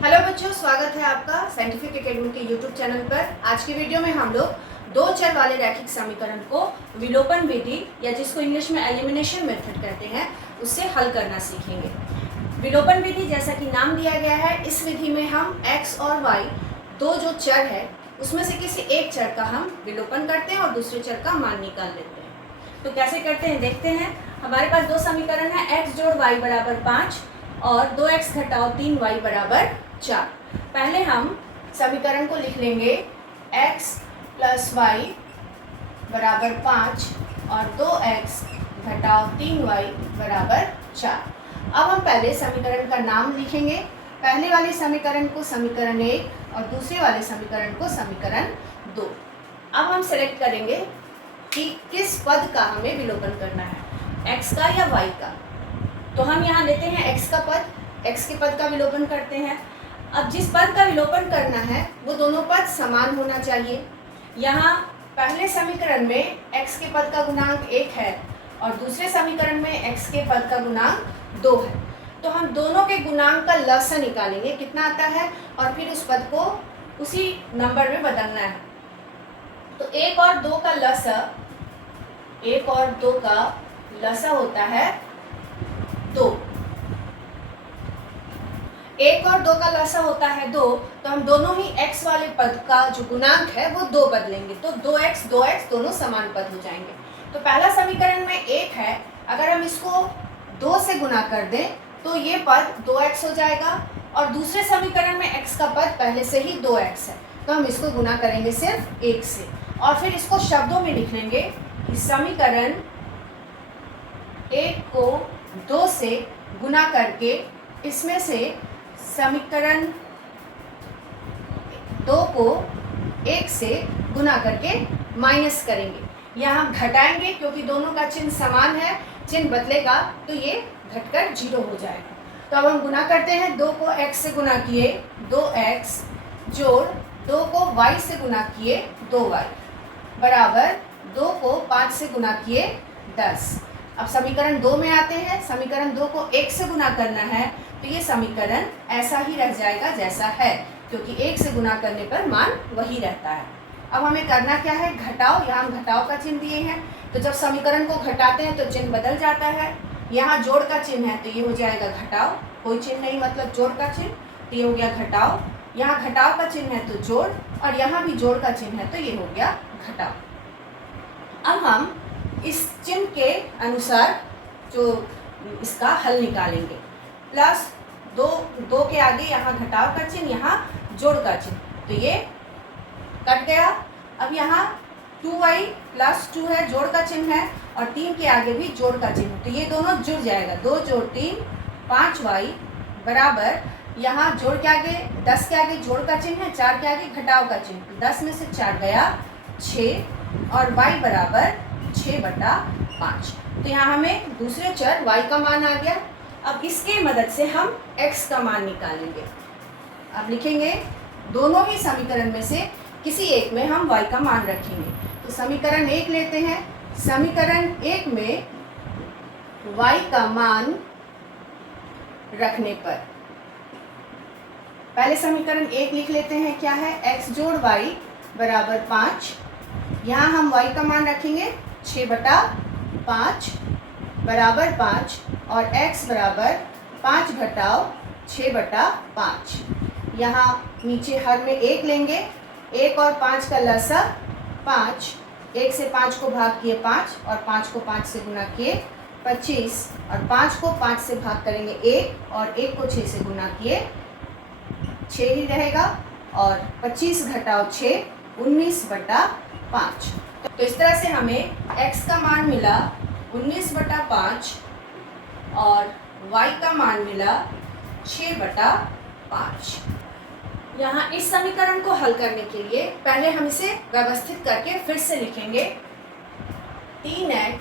Hello बच्चों, स्वागत है आपका साइंटिफिक एकेडमी के यूट्यूब चैनल पर। आज की वीडियो में हम लोग दो चर वाले रैखिक समीकरण को विलोपन विधि या जिसको इंग्लिश में एलिमिनेशन मेथड कहते हैं उससे हल करना सीखेंगे। विलोपन विधि जैसा कि नाम दिया गया है, इस विधि में हम x और y दो जो चर है उसमें से किसी एक चर का हम विलोपन करते हैं और दूसरे चर का मान निकाल लेते हैं। तो कैसे करते हैं देखते हैं। हमारे पास दो समीकरण है, x जोड़ y बराबर 5 और 2x घटाओ 3y बराबर 4। पहले हम समीकरण को लिख लेंगे x प्लस वाई बराबर 5 और 2x घटाओ 3y बराबर 4। अब हम पहले समीकरण का नाम लिखेंगे। पहले वाले समीकरण को समीकरण 1 और दूसरे वाले समीकरण को समीकरण 2। अब हम सेलेक्ट करेंगे कि किस पद का हमें विलोपन करना है, x का या y का। तो हम यहाँ लेते हैं x का पद, x के पद का विलोपन करते हैं। अब जिस पद का विलोपन करना है वो दोनों पद समान होना चाहिए। यहाँ पहले समीकरण में x के पद का गुणांक 1 है और दूसरे समीकरण में x के पद का गुणांक 2 है। तो हम दोनों के गुणांक का लसा निकालेंगे कितना आता है और फिर उस पद को उसी नंबर में बदलना है। तो 1 और 2 का लसा, 1 और 2 का लसा होता है 2। 1 और 2 का लसा होता है 2, तो हम दोनों ही x वाले पद का जो गुणांक है वो 2 बदलेंगे, तो 2x दोनों समान पद हो जाएंगे। तो पहला समीकरण में 1 है, अगर हम इसको 2 से गुना कर दें तो ये पद 2x हो जाएगा और दूसरे समीकरण में x का पद पहले से ही 2x है, तो हम इसको गुना करेंगे सिर्फ 1 से और फिर इसको शब्दों में लिख लेंगे कि समीकरण 1 को 2 से गुना करके इसमें से समीकरण 2 को 1 से गुना करके माइनस करेंगे। यहाँ घटाएंगे क्योंकि दोनों का चिन्ह समान है, चिन्ह बदलेगा तो ये घटकर 0 हो जाएगा। तो अब हम गुना करते हैं, 2 को x से गुना किए 2x जोड़ 2 को y से गुना किए 2y बराबर 2 को 5 से गुना किए 10। अब समीकरण 2 में आते हैं। समीकरण 2 को 1 से गुना करना है तो ये समीकरण ऐसा ही रह जाएगा जैसा है, क्योंकि 1 से गुना करने पर मान वही रहता है। अब हमें करना क्या है, घटाओ। यहाँ हम घटाओ का चिन्ह दिए हैं, तो जब समीकरण को घटाते हैं तो चिन्ह बदल जाता है। यहाँ जोड़ का चिन्ह है तो ये हो जाएगा घटाओ, कोई चिन्ह नहीं मतलब जोड़ का चिन्ह, तो ये हो गया घटाओ। यहाँ घटाओ का चिन्ह है तो जोड़ और यहाँ भी जोड़ का चिन्ह है तो ये हो गया घटाओ। अब हम इस चिन्ह के अनुसार जो इसका हल निकालेंगे। प्लस 2 के आगे यहाँ घटाव का चिन्ह, यहाँ जोड़ का चिन्ह, तो ये कट गया। अब यहाँ 2y प्लस 2 है, जोड़ का चिन्ह है और 3 के आगे भी जोड़ का चिन्ह, तो ये दोनों जुड़ जाएगा। 2 जोड़ 3 5y बराबर यहाँ जोड़ के आगे 10 के आगे जोड़ का चिन्ह है, 4 के आगे घटाव का चिन्ह, तो 10 में से 4 गया 6 और y बराबर 6/5। तो यहाँ हमें दूसरे चर y का मान आ गया। अब इसके मदद से हम x का मान निकालेंगे। अब लिखेंगे दोनों ही समीकरण में से किसी एक में हम y का मान रखेंगे। तो समीकरण 1 लेते हैं। समीकरण 1 में y का मान रखने पर पहले समीकरण 1 लिख लेते हैं, क्या है, x जोड़ y बराबर 5। यहाँ हम y का मान रखेंगे 6/5 बराबर 5 और x बराबर 5 घटाओ 6/5। यहाँ नीचे हर में 1 लेंगे, 1 और 5 का लसा 5, 1 से 5 को भाग किए 5 और 5 को 5 से गुना किए 25 और 5 को 5 से भाग करेंगे 1 और 1 को 6 से गुना किए 6 ही रहेगा और 25 घटाओ 6 19/5। तो इस तरह से हमें x का मान मिला 19/5 और y का मान मिला 6/5। यहाँ इस समीकरण को हल करने के लिए पहले हम इसे व्यवस्थित करके फिर से लिखेंगे। 3x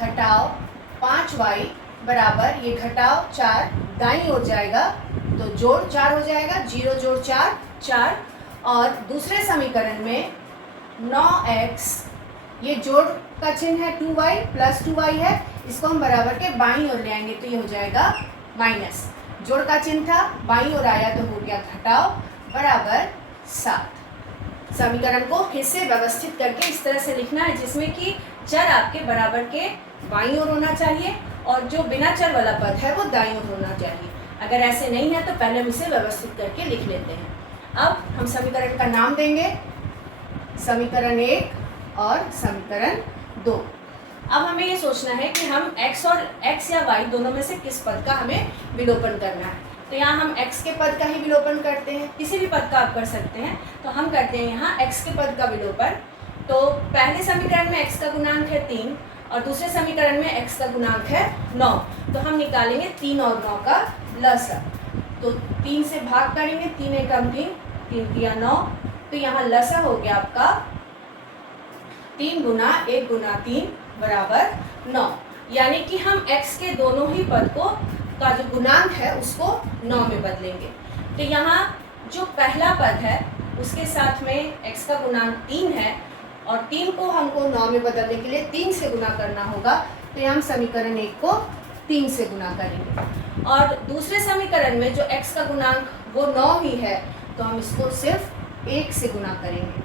घटाओ 5y बराबर, ये घटाओ 4 दाईं ओर जाएगा तो जोड़ 4 हो जाएगा, 0 जोड़ 4 4 और दूसरे समीकरण में 9x, ये जोड़ का चिन्ह है 2y प्लस 2y है, इसको हम बराबर के बाईं ओर ले आएंगे तो ये हो जाएगा माइनस। जोड़ का चिन्ह था, बाईं ओर आया तो हो गया घटाव बराबर 7। समीकरण को फिर से व्यवस्थित करके इस तरह से लिखना है जिसमें कि चर आपके बराबर के बाईं ओर होना चाहिए और जो बिना चर वाला पद है वो दाईं ओर होना चाहिए। अगर ऐसे नहीं है तो पहले हम इसे व्यवस्थित करके लिख लेते हैं। अब हम समीकरण का नाम देंगे, समीकरण 1 और समीकरण 2। अब हमें ये सोचना है कि हम x या y दोनों में से किस पद का हमें विलोपन करना है। तो यहाँ हम x के पद का ही विलोपन करते हैं, किसी भी पद का आप कर सकते हैं। तो हम करते हैं यहाँ x के पद का विलोपन। तो पहले समीकरण में x का गुणांक है 3 और दूसरे समीकरण में x का गुणांक है 9। तो हम निकालेंगे 3 और 9 का लसा। तो 3 से भाग करेंगे, 3 एकम 3, 3 तिया 9। तो यहाँ लसा हो गया आपका 3 गुना 1 गुना 3 बराबर 9। यानी कि हम x के दोनों ही पद को का जो गुणांक है उसको 9 में बदलेंगे। तो यहाँ जो पहला पद है उसके साथ में x का गुणांक 3 है और 3 को हमको 9 में बदलने के लिए 3 से गुना करना होगा। तो यहाँ हम समीकरण 1 को 3 से गुना करेंगे और दूसरे समीकरण में जो x का गुणांक वो 9 ही है तो हम इसको सिर्फ 1 से गुना करेंगे।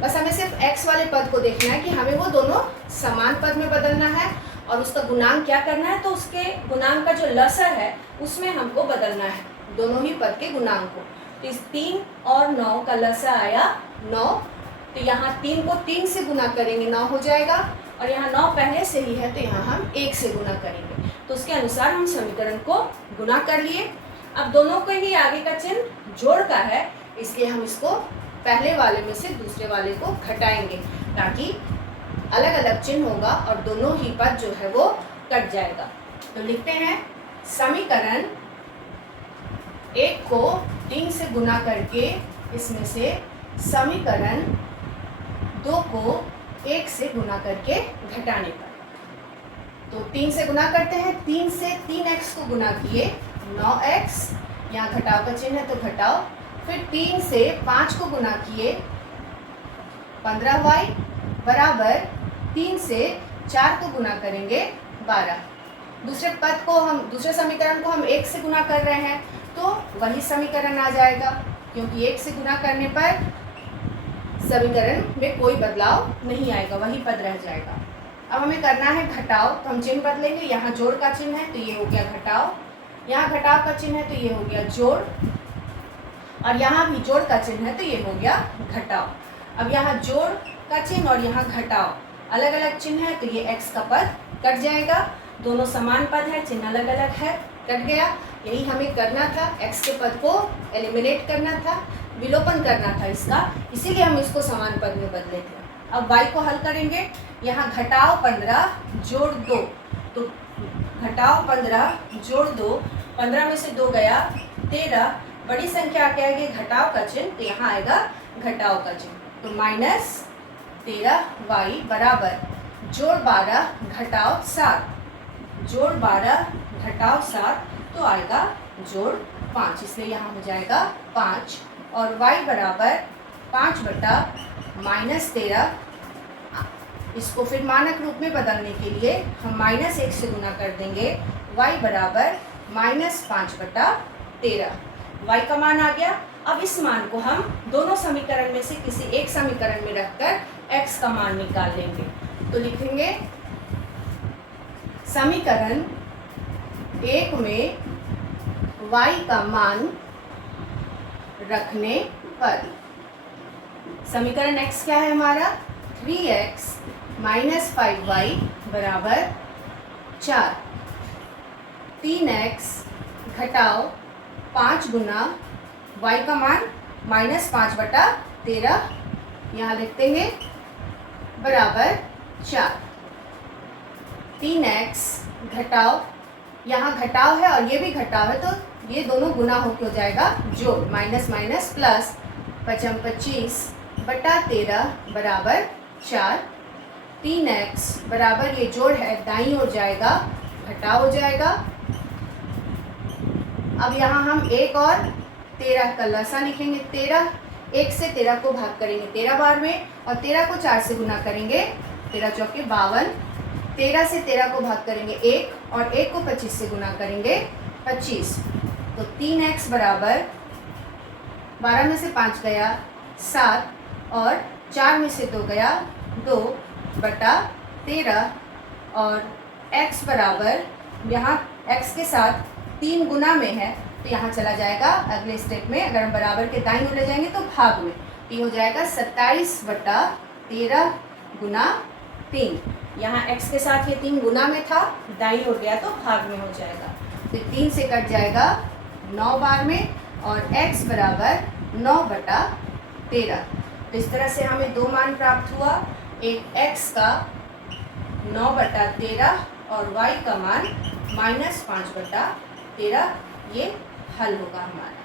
बस हमें सिर्फ x वाले पद को देखना है कि हमें वो दोनों समान पद में बदलना है और उसका गुणांक क्या करना है। तो उसके गुणांक का जो लसर है उसमें हमको बदलना है दोनों ही पद के गुणांक को। तो इस 3 और 9 का लसर आया 9। तो यहाँ 3 को 3 से गुना करेंगे 9 हो जाएगा और यहाँ 9 पहले से ही है तो यहाँ हम 1 से गुना करेंगे। तो उसके अनुसार हम समीकरण को गुना कर लिए। अब दोनों को ही आगे का चिन्ह जोड़ का है, इसलिए हम इसको पहले वाले में से दूसरे वाले को घटाएंगे ताकि अलग अलग चिन्ह होगा और दोनों ही पद जो है वो कट जाएगा। तो लिखते हैं समीकरण 1 को 3 से गुना करके इसमें से समीकरण 2 को 1 से गुना करके घटाने पर। तो 3 से गुना करते हैं, 3 से 3x को गुना किए 9x, यहाँ घटाव का चिन्ह है तो घटाओ। फिर 3 से 5 को गुना किए 15y बराबर 3 से 4 को गुना करेंगे 12। दूसरे समीकरण को हम 1 से गुना कर रहे हैं तो वही समीकरण आ जाएगा क्योंकि 1 से गुना करने पर समीकरण में कोई बदलाव नहीं आएगा, वही पद रह जाएगा। अब हमें करना है घटाव, तो हम चिन्ह बदलेंगे। यहाँ जोड़ का चिन्ह है तो ये हो गया घटाव, यहाँ घटाव का चिन्ह है तो ये हो गया जोड़ और यहाँ भी जोड़ का चिन्ह है तो ये हो गया घटाव। अब यहाँ जोड़ का चिन्ह और यहाँ घटाव अलग अलग चिन्ह है तो ये x का पद कट जाएगा। दोनों समान पद है, चिन्ह अलग अलग है, कट गया। यही हमें करना था, x के पद को एलिमिनेट करना था, विलोपन करना था इसका, इसीलिए हम इसको समान पद में बदले थे। अब y को हल करेंगे। यहाँ घटाव 15 जोड़ 2, तो घटाव 15 जोड़ 2, 15 में से 2 गया 13, बड़ी संख्या आके आएगी घटाव का चिन्ह तो यहाँ आएगा घटाव का चिन्ह। तो -13y बराबर जोड़ 12 घटाव 7, जोड़ 12 घटाव 7 तो आएगा जोड़ 5, इसलिए यहाँ हो जाएगा 5 और y बराबर 5 बटा -13। इसको फिर मानक रूप में बदलने के लिए हम -1 से गुना कर देंगे, y बराबर -5 बटा 13। y का मान आ गया। अब इस मान को हम दोनों समीकरण में से किसी एक समीकरण में रखकर x का मान निकाल लेंगे। तो लिखेंगे समीकरण 1 में y का मान रखने पर समीकरण x क्या है हमारा 3x - 5y बराबर 4, 3x घटाओ 5 गुना y का मान -5 बटा 13, यहाँ लिख देंगे बराबर 4, 3x घटाओ, यहाँ घटाव है और ये भी घटाव है तो ये दोनों गुना होकर हो जाएगा जोड़, माइनस माइनस प्लस, 25 बटा 13 बराबर 4, 3x बराबर ये जोड़ है दाईं ओर जाएगा, घटाव हो जाएगा। अब यहाँ हम 1 और 13 का लसा लिखेंगे। 13, 1 से 13 को भाग करेंगे 13 बार में और 13 को 4 से गुना करेंगे, 13 चौके 52। 13 से 13 को भाग करेंगे 1 और 1 को 25 से गुना करेंगे 25। तो 3x बराबर 12 में से 5 गया 7 और 4 में से 2 गया 2/13 और x बराबर यहाँ x के साथ 3 गुना में है तो यहाँ चला जाएगा अगले स्टेप में। अगर हम बराबर के दाईं ओर ले जाएंगे तो भाग में, ये हो जाएगा 27/13 गुना 3। यहाँ x के साथ ये 3 गुना में था, दाईं ओर गया तो भाग में हो जाएगा। तो 3 से कट जाएगा 9 बार में और x बराबर 9/13। तो इस तरह से हमें 2 मान प्राप्त हुआ, एक x का 9/13 और y का मान -5/13। ये हल होगा हमारा।